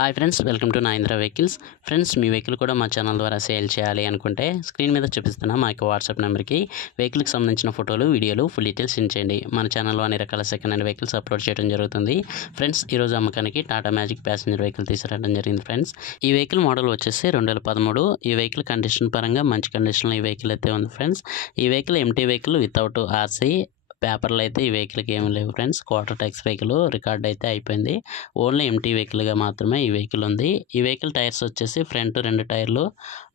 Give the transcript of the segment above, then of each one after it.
Hi friends, welcome to Nayindra vehicles. Friends, మీ vehicle కూడా మా ఛానల్ ద్వారా సేల్ చేయాలి అనుకుంటే స్క్రీన్ మీద చూపిస్తున్న మా యొక్క వాట్సాప్ నెంబర్కి వెహికల్కి సంబంధించిన ఫోటోలు, వీడియోలు, ఫుల్ డీటెయిల్స్ ఇచ్చేయండి. మన ఛానల్లో అన్ని రకాల సెకండ్ హ్యాండ్ వెహికల్స్ అప్లోడ్ చేయడం జరుగుతుంది. ఫ్రెండ్స్, ఈరోజు అమ్మకానికి టాటా మ్యాజిక్ ప్యాసింజర్ వెహికల్ తీసుకురావడం జరిగింది. ఫ్రెండ్స్, ఈ వెహికల్ మోడల్ వచ్చేసి 2013. ఈ వెహికల్ కండిషన్ పరంగా మంచి కండిషన్లో ఈ వెహికల్ అయితే ఉంది. ఫ్రెండ్స్, ఈ vehicle empty vehicle without RC. పేపర్లు అయితే ఈ వెహికల్కి ఏమి లేవు friends. Quarter tax vehicle record అయితే అయిపోయింది. ఓన్లీ ఎంటీ వెహికల్గా మాత్రమే ఈ వెహికల్ ఉంది. ఈ వెహికల్ టైర్స్ వచ్చేసి ఫ్రంట్ 2 టైర్లు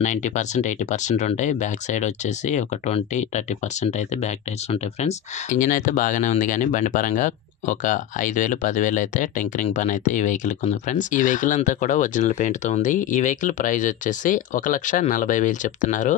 90%, 80% ఉంటాయి. బ్యాక్ సైడ్ వచ్చేసి ఒక 20-30% అయితే బ్యాక్ టైర్స్ ఉంటాయి. ఫ్రెండ్స్, ఇంజిన్ అయితే బాగానే ఉంది, కానీ బండి పరంగా ఒక 5,000, 10,000 అయితే టెంకరింగ్ పని అయితే ఈ వెహికల్కి ఉంది. ఫ్రెండ్స్, ఈ వెహికల్ అంతా కూడా ఒరిజినల్ పెయింట్తో ఉంది. ఈ వెహికల్ ప్రైస్ వచ్చేసి 1,40,000 చెప్తున్నారు.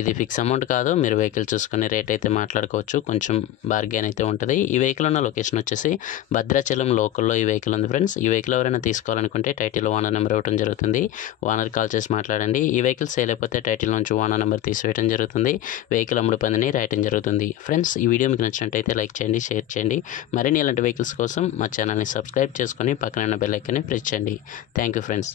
ఇది ఫిక్స్ అమౌంట్ కాదు, మీరు వెహికల్ చూసుకుని రేట్ అయితే మాట్లాడుకోవచ్చు. కొంచెం బార్గెన్ అయితే ఉంటుంది. ఈ వెహికల్ ఉన్న లొకేషన్ వచ్చేసి భద్రాచలం లోకల్లో ఈ వెహికల్ ఉంది. ఫ్రెండ్స్, ఈ వెహికల్ ఎవరైనా తీసుకోవాలనుకుంటే టైటిల్ ఓనర్ నెంబర్ ఇవ్వడం జరుగుతుంది. ఓనర్ కాల్ చేసి మాట్లాడండి. ఈ వెహికల్ సేల్ అయిపోతే టైటిల్ నుంచి ఓనర్ నెంబర్ తీసివేయడం జరుగుతుంది. వెహికల్ అమ్ముడు పందని రాయటం జరుగుతుంది. ఫ్రెండ్స్, ఈ వీడియో మీకు నచ్చినట్టయితే లైక్ చేయండి, షేర్ చేయండి. మరిన్ని ఇలాంటి వెహికల్స్ కోసం మా ఛానల్ని సబ్స్క్రైబ్ చేసుకొని పక్కన ఉన్న బెల్ ఐకాన్ని ప్రెస్ చేయండి. Thank you friends.